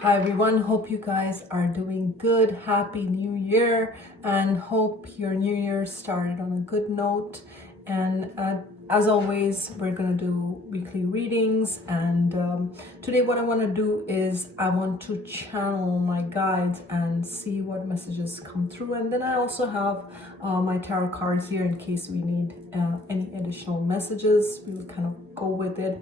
Hi everyone, hope you guys are doing good. Happy New Year, and hope your New Year started on a good note. And as always, we're gonna do weekly readings. And today, what I want to do is I want to channel my guides and see what messages come through. And then I also have my tarot cards here in case we need any additional messages. We'll kind of go with it.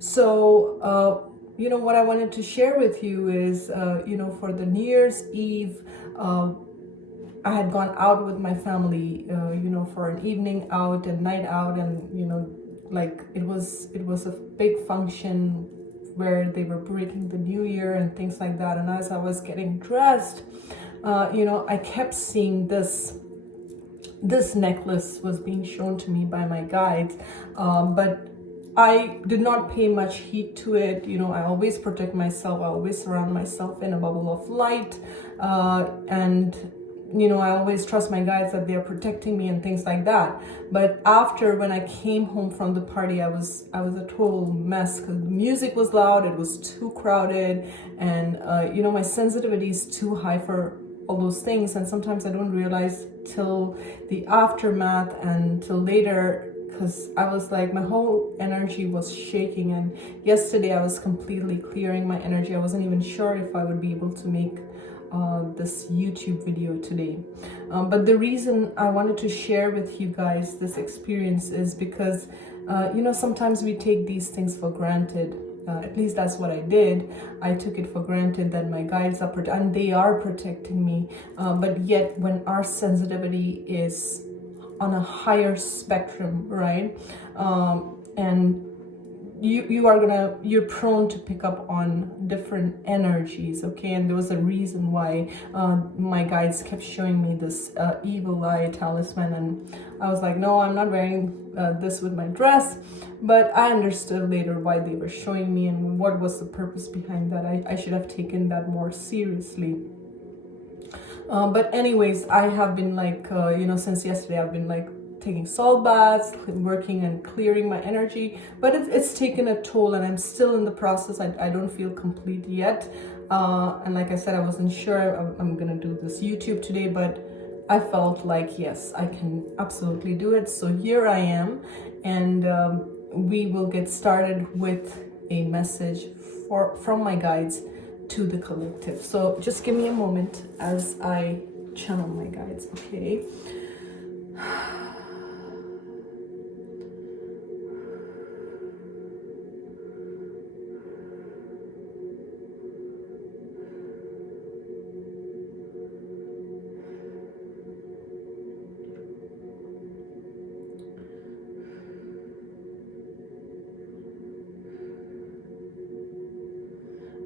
So, what I wanted to share with you is, for the New Year's Eve, I had gone out with my family, for an evening out and night out, and like it was a big function where they were breaking the new year and things like that. And as I was getting dressed, I kept seeing this necklace was being shown to me by my guides, but I did not pay much heed to it. I always protect myself. I always surround myself in a bubble of light, and I always trust my guides that they are protecting me and things like that. But after, when I came home from the party, I was a total mess because the music was loud. It was too crowded, and my sensitivity is too high for all those things, and sometimes I don't realize till the aftermath and till later, because I was like, my whole energy was shaking. And yesterday I was completely clearing my energy. I wasn't even sure if I would be able to make this YouTube video today. But the reason I wanted to share with you guys this experience is because sometimes we take these things for granted. At least that's what I did. I took it for granted that my guides are and they are protecting me. But yet, when our sensitivity is on a higher spectrum, right? And you're prone to pick up on different energies, okay? And there was a reason why my guides kept showing me this evil eye talisman, and I was like, no, I'm not wearing this with my dress. But I understood later why they were showing me and what was the purpose behind that. I should have taken that more seriously. But anyways, I have been like, since yesterday, I've been like taking salt baths, working and clearing my energy, but it's taken a toll, and I'm still in the process. I don't feel complete yet. And like I said, I wasn't sure I'm gonna do this YouTube today, but I felt like, yes, I can absolutely do it. So here I am, and we will get started with a message from my guides to the collective. So just give me a moment as I channel my guides, okay?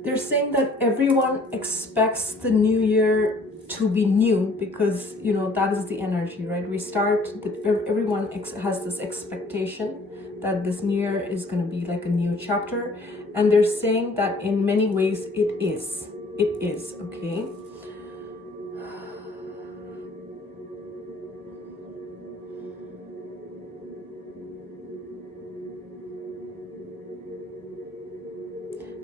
They're saying that everyone expects the new year to be new because that is the energy, right? We start, everyone has this expectation that this new year is going to be like a new chapter, and they're saying that in many ways it is, okay?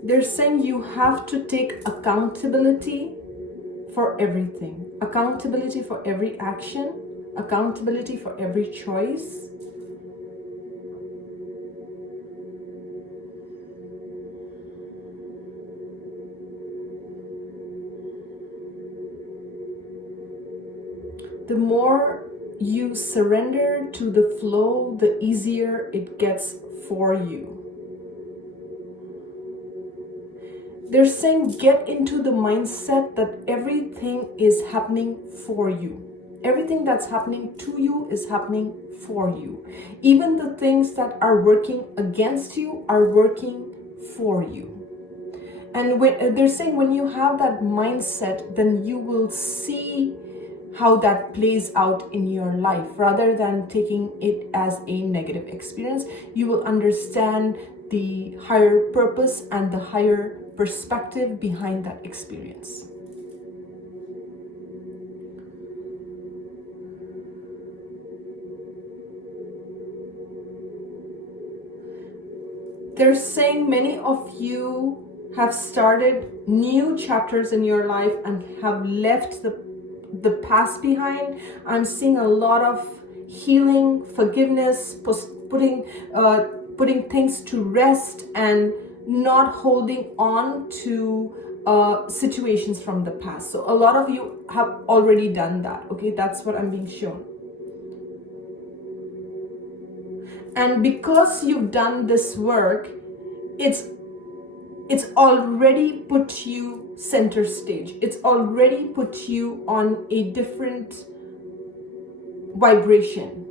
They're saying you have to take accountability for everything, accountability for every action, accountability for every choice. The more you surrender to the flow, the easier it gets for you. They're saying get into the mindset that everything is happening for you. Everything that's happening to you is happening for you. Even the things that are working against you are working for you. And they're saying when you have that mindset, then you will see how that plays out in your life. Rather than taking it as a negative experience, you will understand the higher purpose and the higher perspective behind that experience. They're saying many of you have started new chapters in your life and have left the past behind. I'm seeing a lot of healing, forgiveness, putting things to rest, and not holding on to situations from the past. So a lot of you have already done that. Okay, that's what I'm being shown. And because you've done this work, it's already put you center stage. It's already put you on a different vibration.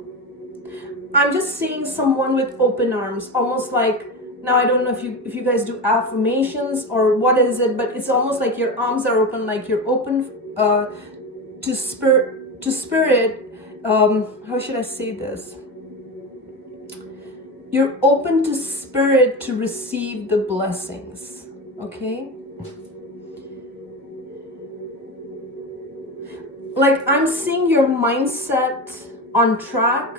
I'm just seeing someone with open arms, almost like, now I don't know if you guys do affirmations or what is it, but it's almost like your arms are open, like you're open to spirit. How should I say this? You're open to spirit to receive the blessings, okay? Like, I'm seeing your mindset on track.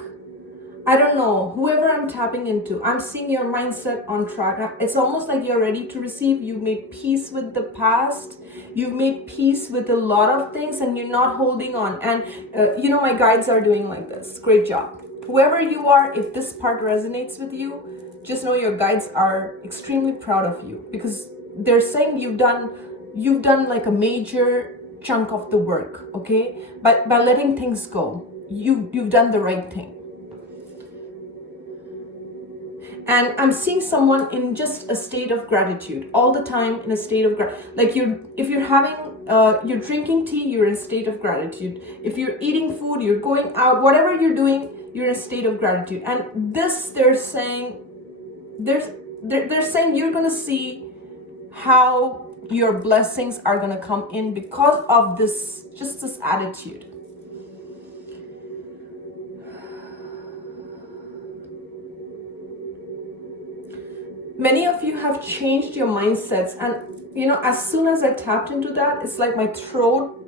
I don't know, whoever I'm tapping into, I'm seeing your mindset on track. It's almost like you're ready to receive. You've made peace with the past. You've made peace with a lot of things, and you're not holding on. And my guides are doing like this. Great job. Whoever you are, if this part resonates with you, just know your guides are extremely proud of you, because they're saying you've done like a major chunk of the work, okay? But by letting things go, you've done the right thing. And I'm seeing someone in just a state of gratitude all the time, in a state of like if you're drinking tea, you're in a state of gratitude. If you're eating food, you're going out, whatever you're doing, you're in a state of gratitude. And this, they're saying you're gonna see how your blessings are gonna come in because of this attitude. Many of you have changed your mindsets, and as soon as I tapped into that, it's like my throat,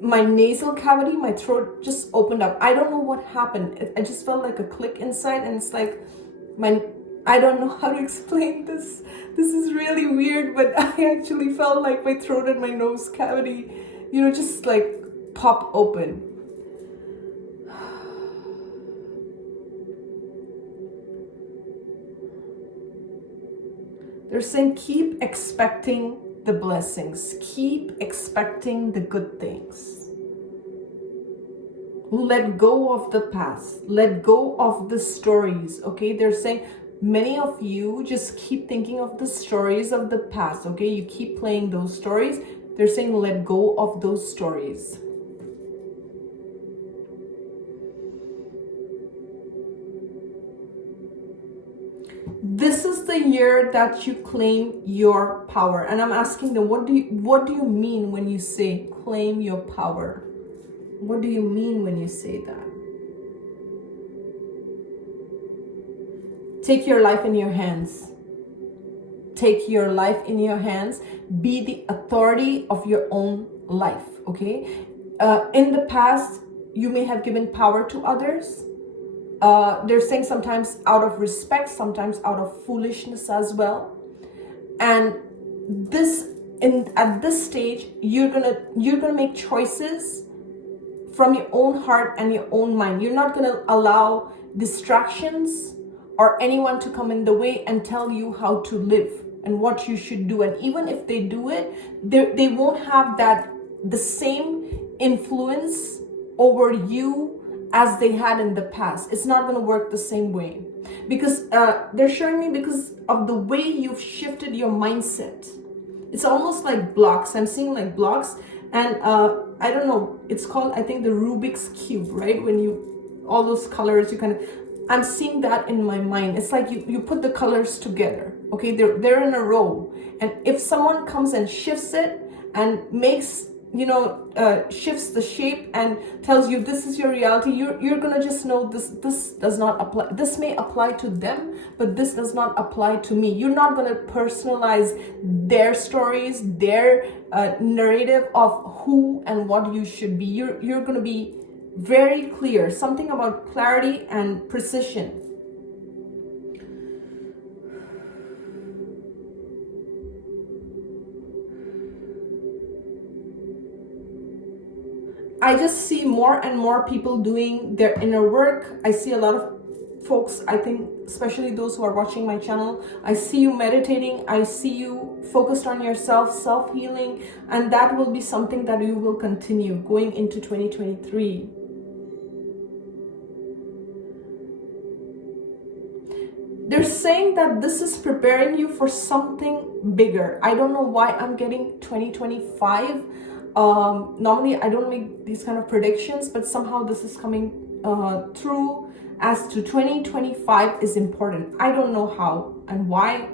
my nasal cavity, my throat just opened up. I don't know what happened. I just felt like a click inside, and it's like I don't know how to explain this. This is really weird, but I actually felt like my throat and my nose cavity, just like pop open. They're saying keep expecting the blessings. Keep expecting the good things. Let go of the past. Let go of the stories, okay? They're saying many of you just keep thinking of the stories of the past, okay? You keep playing those stories. They're saying let go of those stories. This is the year that you claim your power. And I'm asking them, what do you mean when you say claim your power? What do you mean when you say that? Take your life in your hands. Take your life in your hands. Be the authority of your own life, okay? In the past, you may have given power to others. They're saying sometimes out of respect, sometimes out of foolishness as well. And at this stage, you're gonna make choices from your own heart and your own mind. You're not gonna allow distractions or anyone to come in the way and tell you how to live and what you should do. And even if they do it, they won't have the same influence over you as they had in the past. It's not going to work the same way, because they're showing me because of the way you've shifted your mindset. It's almost like blocks. I'm seeing like blocks, and I don't know, it's called, I think, the Rubik's Cube, right? When all those colors, I'm seeing that in my mind. It's like you put the colors together, okay? They're in a row, and if someone comes and shifts it and makes shifts the shape and tells you this is your reality, you're gonna just know this does not apply. This may apply to them, but this does not apply to me. You're not gonna personalize their stories, their narrative of who and what you should be. You're gonna be very clear. Something about clarity and precision. I just see more and more people doing their inner work. I see a lot of folks, I think, especially those who are watching my channel, I see you meditating, I see you focused on yourself, self-healing, and that will be something that you will continue going into 2023. They're saying that this is preparing you for something bigger. I don't know why I'm getting 2025. Normally I don't make these kind of predictions, but somehow this is coming through as to 2025 is important. I don't know how and why.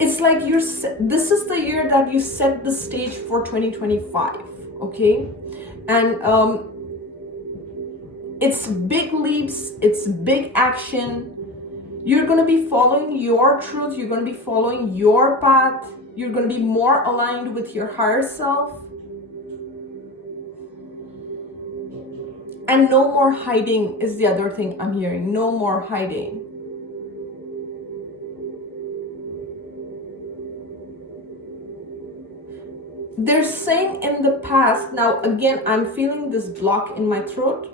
It's like this is the year that you set the stage for 2025, okay? And it's big leaps, it's big action. You're going to be following your truth, you're going to be following your path, you're going to be more aligned with your higher self. And no more hiding is the other thing I'm hearing. No more hiding. They're saying in the past, now again, I'm feeling this block in my throat.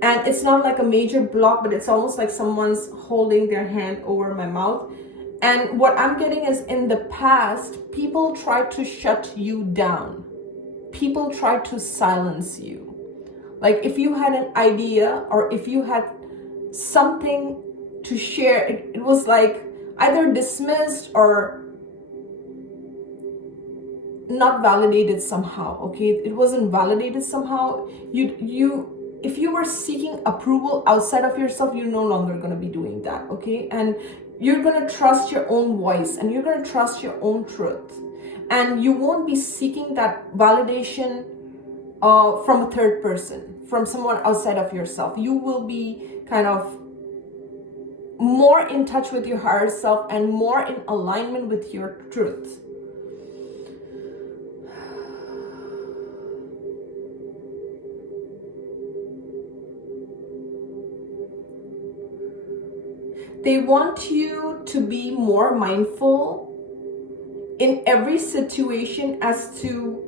And it's not like a major block, but it's almost like someone's holding their hand over my mouth. And what I'm getting is in the past, people tried to shut you down. People tried to silence you. Like if you had an idea or if you had something to share, it was like either dismissed or not validated somehow, okay? It wasn't validated somehow. If you were seeking approval outside of yourself, you're no longer going to be doing that, okay? And you're going to trust your own voice and you're going to trust your own truth. And you won't be seeking that validation from a third person, from someone outside of yourself. You will be kind of more in touch with your higher self and more in alignment with your truth. They want you to be more mindful in every situation as to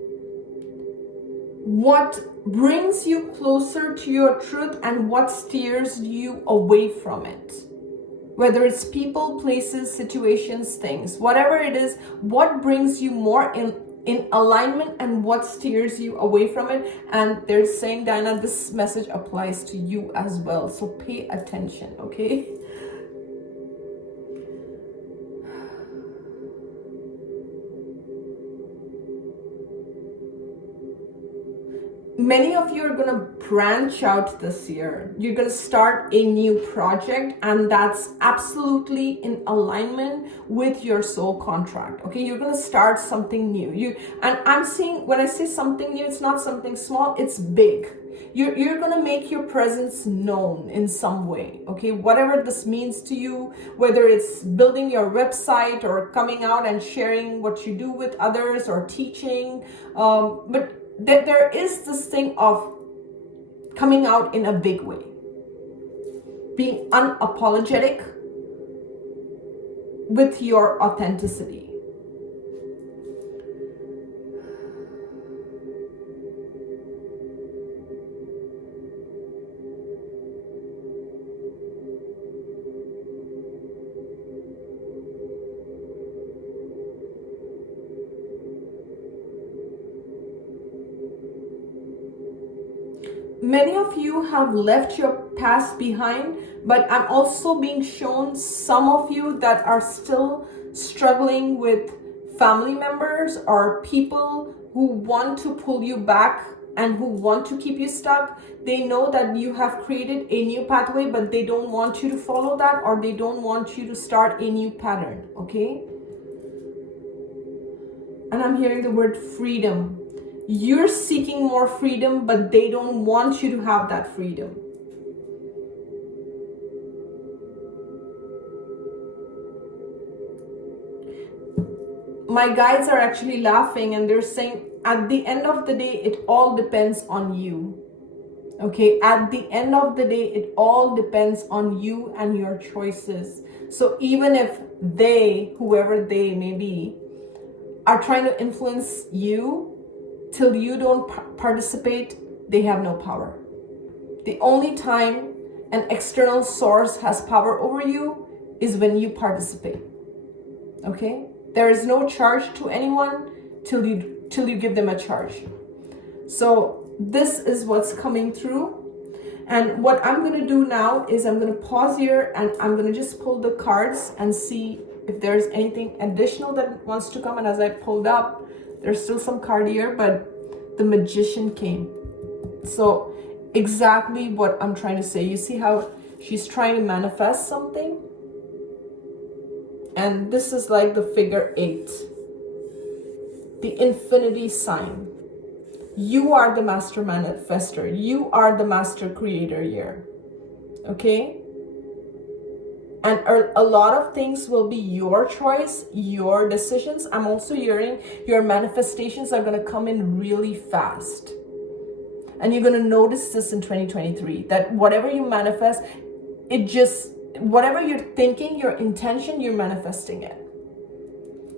what brings you closer to your truth and what steers you away from it. Whether it's people, places, situations, things, whatever it is, what brings you more in alignment and what steers you away from it. And they're saying, Diana, this message applies to you as well. So pay attention, okay? Many of you are going to branch out this year. You're going to start a new project, and that's absolutely in alignment with your soul contract. Okay, you're going to start something new. And I'm seeing, when I say something new, it's not something small, it's big. You're going to make your presence known in some way, okay? Whatever this means to you, whether it's building your website or coming out and sharing what you do with others or teaching, but that there is this thing of coming out in a big way, being unapologetic with your authenticity. Many of you have left your past behind, but I'm also being shown some of you that are still struggling with family members or people who want to pull you back and who want to keep you stuck. They know that you have created a new pathway, but they don't want you to follow that, or they don't want you to start a new pattern, okay? And I'm hearing the word freedom. You're seeking more freedom, but they don't want you to have that freedom. My guides are actually laughing and they're saying, at the end of the day, it all depends on you. Okay, at the end of the day, it all depends on you and your choices. So even if they, whoever they may be, are trying to influence you, till you don't participate, they have no power. The only time an external source has power over you is when you participate. Okay? There is no charge to anyone till you give them a charge. So this is what's coming through. And what I'm going to do now is I'm going to pause here and I'm going to just pull the cards and see if there's anything additional that wants to come. And as I pulled up, there's still some card here, but the Magician came. So exactly what I'm trying to say. You see how she's trying to manifest something? And this is like the figure 8. The infinity sign. You are the master manifester. You are the master creator here. Okay? And a lot of things will be your choice, your decisions. I'm also hearing your manifestations are going to come in really fast. And you're going to notice this in 2023, that whatever you manifest, whatever you're thinking, your intention, you're manifesting it.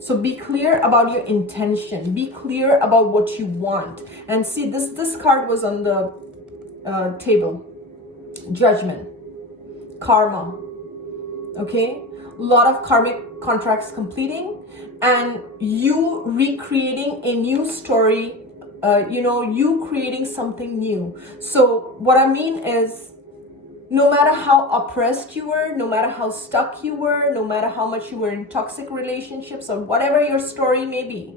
So be clear about your intention. Be clear about what you want. And see, this card was on the table. Judgment. Karma. Okay? A lot of karmic contracts completing. And you recreating a new story. You creating something new. So what I mean is, no matter how oppressed you were, no matter how stuck you were, no matter how much you were in toxic relationships or whatever your story may be,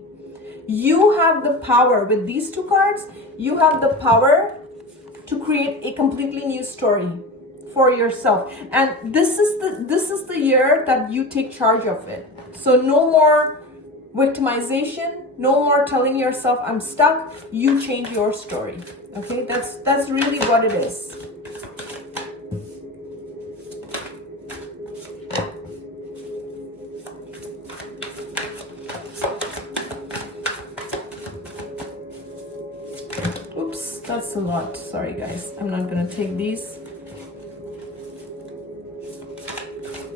you have the power. With these two cards, you have the power to create a completely new story for yourself. And this is the year that you take charge of it. So no more victimization, no more telling yourself I'm stuck. You change your story. Okay? That's really what it is. That's a lot. Sorry guys, I'm not gonna take these.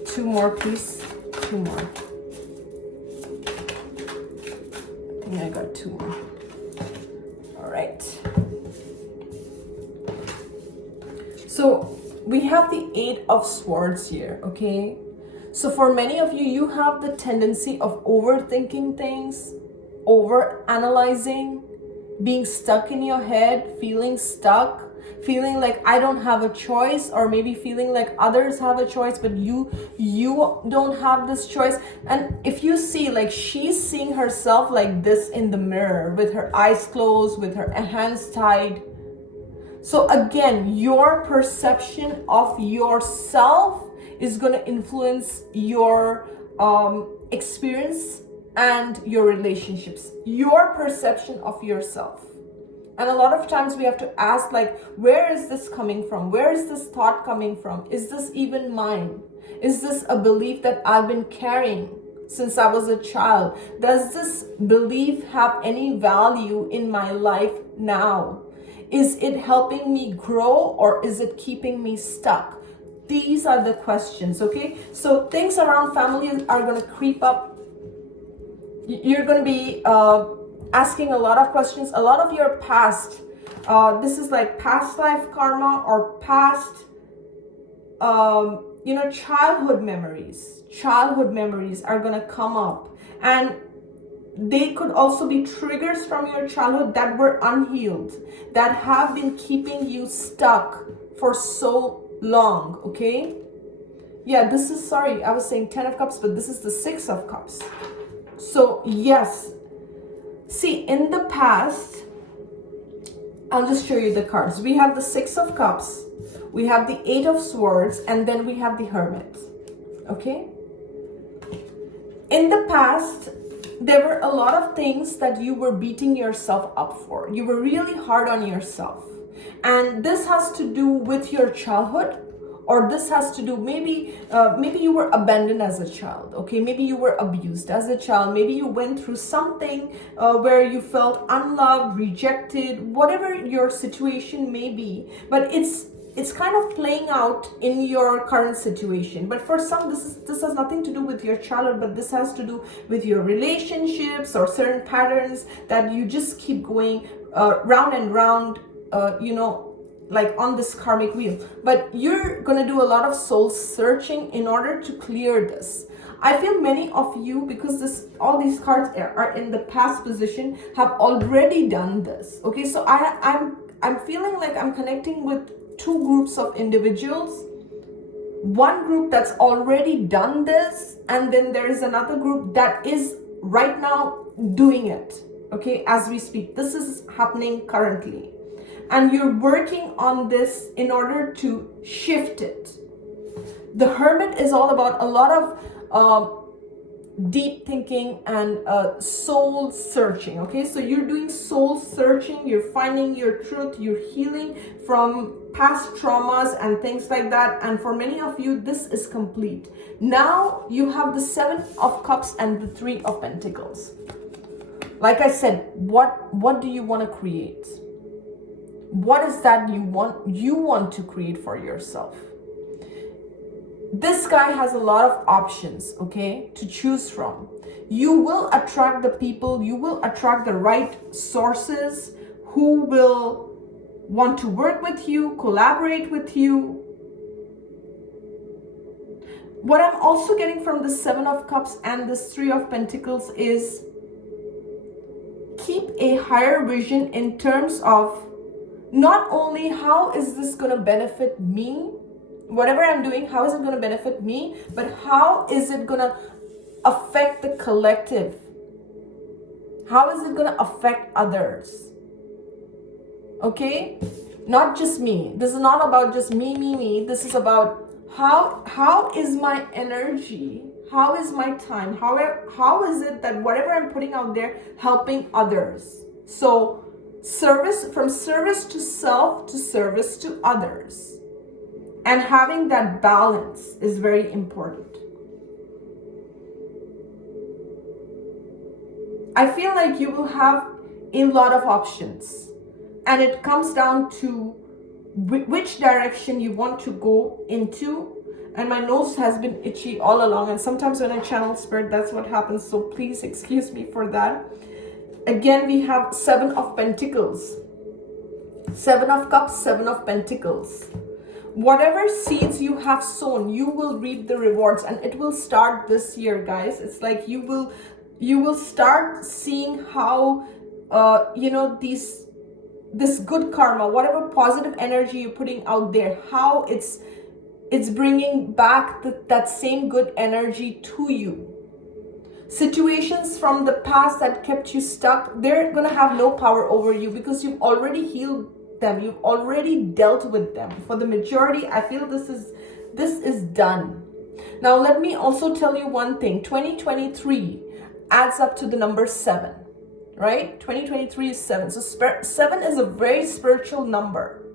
2 more please. 2 more. I think I got 2 more. All right. So we have the 8 of Swords here, okay? So for many of you, you have the tendency of overthinking things, over analyzing, being stuck in your head, feeling stuck, feeling like I don't have a choice, or maybe feeling like others have a choice, but you don't have this choice. And if you see, like, she's seeing herself like this in the mirror with her eyes closed, with her hands tied. So again, your perception of yourself is going to influence your experience and your relationships, your perception of yourself. And a lot of times we have to ask, like, where is this coming from? Where is this thought coming from? Is this even mine? Is this a belief that I've been carrying since I was a child? Does this belief have any value in my life now? Is it helping me grow, or is it keeping me stuck? These are the questions, okay? So things around family are going to creep up. You're going to be asking a lot of questions. A lot of your past, this is like past life karma or past, childhood memories. Childhood memories are going to come up. And they could also be triggers from your childhood that were unhealed, that have been keeping you stuck for so long, okay? Yeah, this is, sorry, I was saying 10 of Cups, but this is the 6 of Cups. So, yes. See, in the past, I'll just show you the cards. We have the 6 of Cups, we have the 8 of Swords, and then we have the Hermit, okay? In the past, there were a lot of things that you were beating yourself up for. You were really hard on yourself. And this has to do with your childhood, or this has to do, maybe you were abandoned as a child, okay? Maybe you were abused as a child. Maybe you went through something where you felt unloved, rejected, whatever your situation may be. But it's it's kind of playing out in your current situation. But for some, this has nothing to do with your childhood, but this has to do with your relationships or certain patterns that you just keep going round and round, like on this karmic wheel. But you're gonna do a lot of soul searching in order to clear this. I feel many of you, because all these cards are in the past position, have already done this. Okay, so I'm feeling like I'm connecting with two groups of individuals. One group that's already done this, and then there is another group that is right now doing it, okay, as we speak. This is happening currently, and you're working on this in order to shift it. The Hermit is all about a lot of deep thinking and soul searching. Okay, so you're doing soul searching, you're finding your truth, you're healing from past traumas and things like that. And for many of you, this is complete. Now you have the 7 of Cups and the 3 of Pentacles. Like I said, what do you want to create? What is that you want to create for yourself? This guy has a lot of options, okay, to choose from. You will attract the people, you will attract the right sources who will want to work with you, collaborate with you. What I'm also getting from the 7 of Cups and this 3 of Pentacles is keep a higher vision in terms of not only how is this going to benefit me, whatever I'm doing, how is it going to benefit me, but how is it going to affect the collective? How is it going to affect others? Okay? Not just me. This is not about just me. This is about how is my energy, how is my time, how is it that whatever I'm putting out there helping others? So from service to self to service to others. And having that balance is very important. I feel like you will have a lot of options, and it comes down to which direction you want to go into. And my nose has been itchy all along, and sometimes when I channel spirit, that's what happens, so please excuse me for that. Again, we have 7 of Pentacles, 7 of Cups, 7 of Pentacles. Whatever seeds you have sown, you will reap the rewards, and it will start this year, guys. It's like you will start seeing how this good karma, whatever positive energy you're putting out there, how it's bringing back that same good energy to you. Situations from the past that kept you stuck, they're gonna have no power over you because you've already healed them, you've already dealt with them. For the majority, I feel this is done. Now let me also tell you one thing. 2023 adds up to the number 7, right? 2023 is 7. So 7 is a very spiritual number.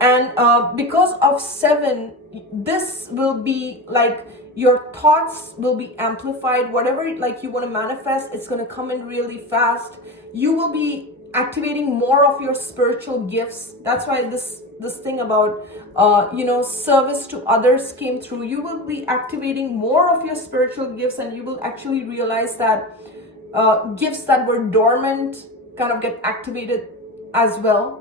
And because of 7, this will be like your thoughts will be amplified. Whatever like you want to manifest, it's going to come in really fast. You will be activating more of your spiritual gifts. That's why this thing about service to others came through. You will be activating more of your spiritual gifts, and you will actually realize that gifts that were dormant kind of get activated as well.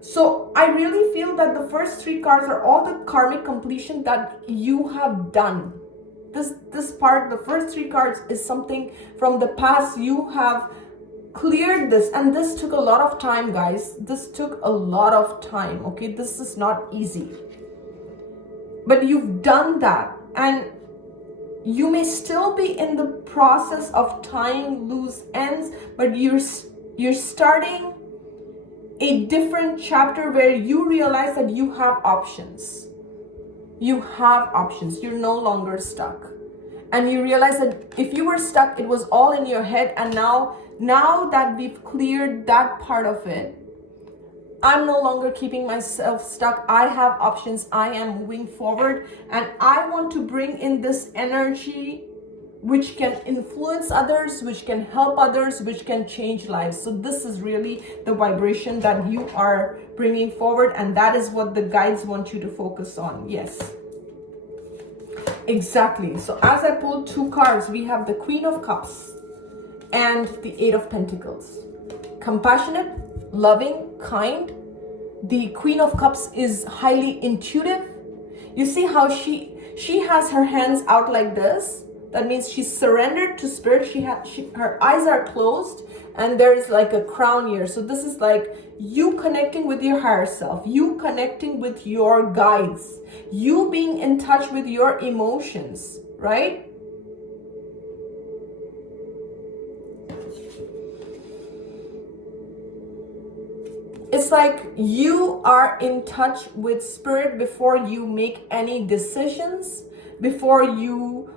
So I really feel that the first 3 cards are all the karmic completion that you have done. This part, the first 3 cards, is something from the past. You have cleared this, and this took a lot of time, guys. This took a lot of time, okay? This is not easy, but you've done that, and you may still be in the process of tying loose ends, but you're starting a different chapter where you realize that you have options. You have options. You're no longer stuck. And you realize that if you were stuck, it was all in your head. And now that we've cleared that part of it, I'm no longer keeping myself stuck. I have options. I am moving forward. And I want to bring in this energy which can influence others, which can help others, which can change lives. So this is really the vibration that you are bringing forward, and that is what the guides want you to focus on. Yes, exactly. So as I pulled 2 cards, we have the Queen of Cups and the Eight of Pentacles. Compassionate, loving, kind. The Queen of Cups is highly intuitive. You see how she has her hands out like this. That means she's surrendered to spirit. Her eyes are closed, and there is like a crown here. So this is like you connecting with your higher self, you connecting with your guides, you being in touch with your emotions, right? It's like you are in touch with spirit before you make any decisions, before you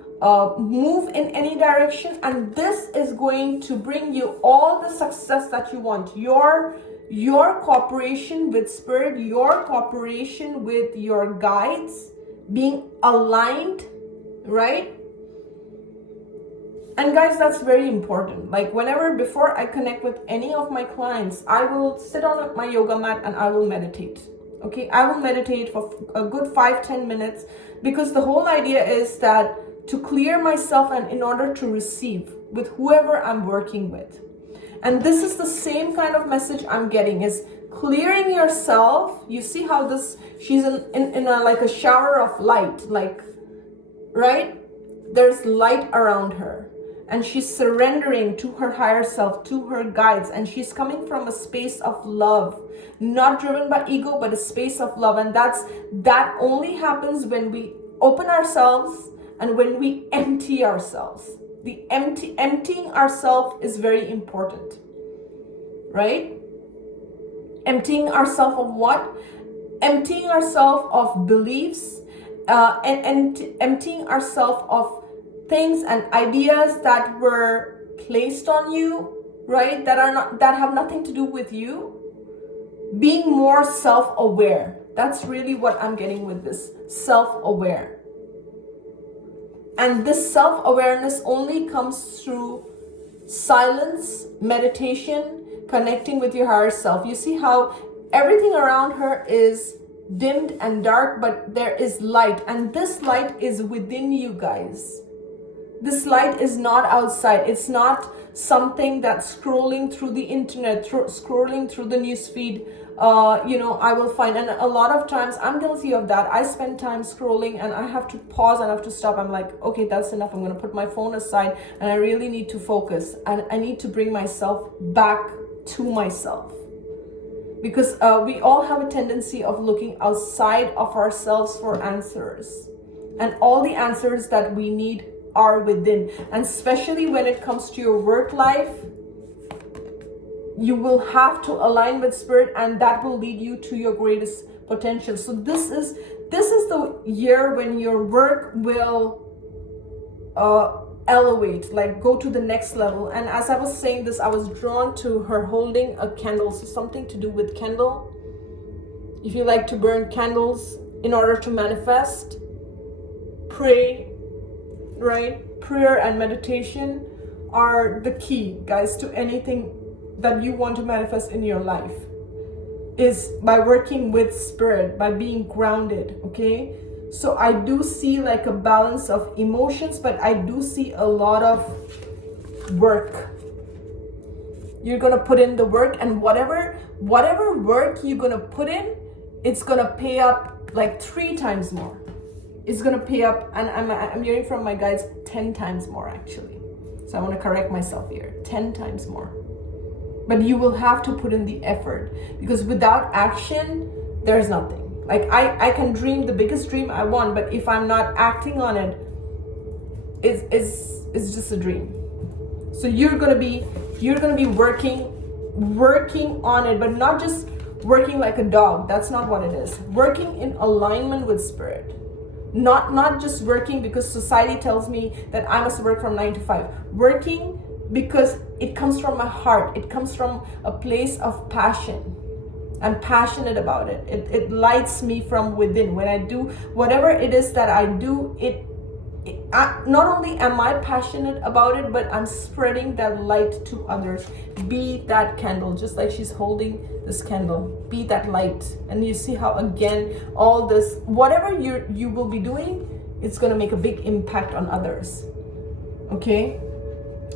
move in any direction, and this is going to bring you all the success that you want. Your cooperation with spirit, your cooperation with your guides, being aligned, right? And guys, that's very important. Like before I connect with any of my clients, I will sit on my yoga mat and I will meditate. Okay, I will meditate for a good 5-10 minutes, because the whole idea is that to clear myself and in order to receive with whoever I'm working with. And this is the same kind of message I'm getting, is clearing yourself. You see how she's in like a shower of light, like, right? There's light around her, and she's surrendering to her higher self, to her guides, and she's coming from a space of love, not driven by ego, but a space of love. And that only happens when we open ourselves and when we empty ourselves. The emptying ourselves is very important, right? Emptying ourselves of what? Emptying ourselves of beliefs, and emptying ourselves of things and ideas that were placed on you, right? That have nothing to do with you. Being more self-aware. That's really what I'm getting with this. Self-aware. And this self-awareness only comes through silence, meditation, connecting with your higher self. You see how everything around her is dimmed and dark, but there is light, and this light is within you guys. This light is not outside. It's not something that's scrolling through the internet, scrolling through the newsfeed. I will find, and a lot of times I'm guilty of that. I spend time scrolling and I have to pause and I have to stop. I'm like, okay, that's enough. I'm going to put my phone aside, and I really need to focus, and I need to bring myself back to myself. Because we all have a tendency of looking outside of ourselves for answers, and all the answers that we need are within. And especially when it comes to your work life, you will have to align with spirit, and that will lead you to your greatest potential. So this is the year when your work will elevate, like go to the next level. And as I was saying this, I was drawn to her holding a candle. So something to do with candle. If you like to burn candles in order to manifest, pray, right? Prayer and meditation are the key, guys, to anything that you want to manifest in your life, is by working with spirit, by being grounded. Okay, so I do see like a balance of emotions, but I do see a lot of work. You're gonna put in the work, and whatever work you're gonna put in, it's gonna pay up like 3 times more. It's gonna pay up, and I'm hearing from my guides 10 times more actually. So I want to correct myself here, 10 times more. But you will have to put in the effort, because without action, there's nothing. Like I can dream the biggest dream I want, but if I'm not acting on it, it's just a dream. So you're gonna be working on it, but not just working like a dog. That's not what it is. Working in alignment with spirit. Not just working because society tells me that I must work from 9 to 5. Working because it comes from my heart. It comes from a place of passion. I'm passionate about it. It lights me from within. When I do whatever it is that I do, not only am I passionate about it, but I'm spreading that light to others. Be that candle, just like she's holding this candle. Be that light. And you see how, again, all this, whatever you will be doing, it's going to make a big impact on others. Okay?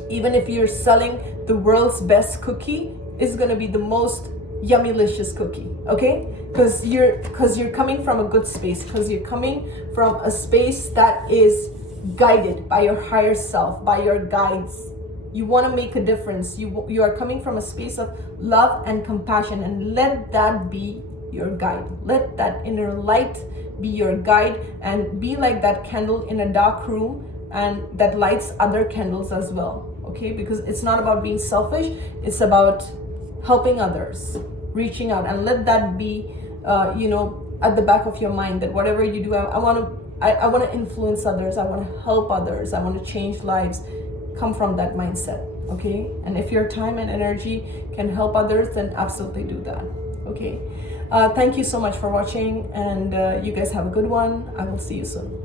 Even if you're selling the world's best cookie, it's going to be the most yummylicious cookie. Okay? Because you're coming from a good space, because you're coming from a space that is guided by your higher self, by your guides. You want to make a difference. You are coming from a space of love and compassion, and let that be your guide. Let that inner light be your guide, and be like that candle in a dark room, and that lights other candles as well. Okay? Because it's not about being selfish, it's about helping others, reaching out, and let that be at the back of your mind, that whatever you do, I want to influence others, I want to help others, I want to change lives. Come from that mindset. Okay? And if your time and energy can help others, then absolutely do that. Okay? Thank you so much for watching, and you guys have a good one. I will see you soon.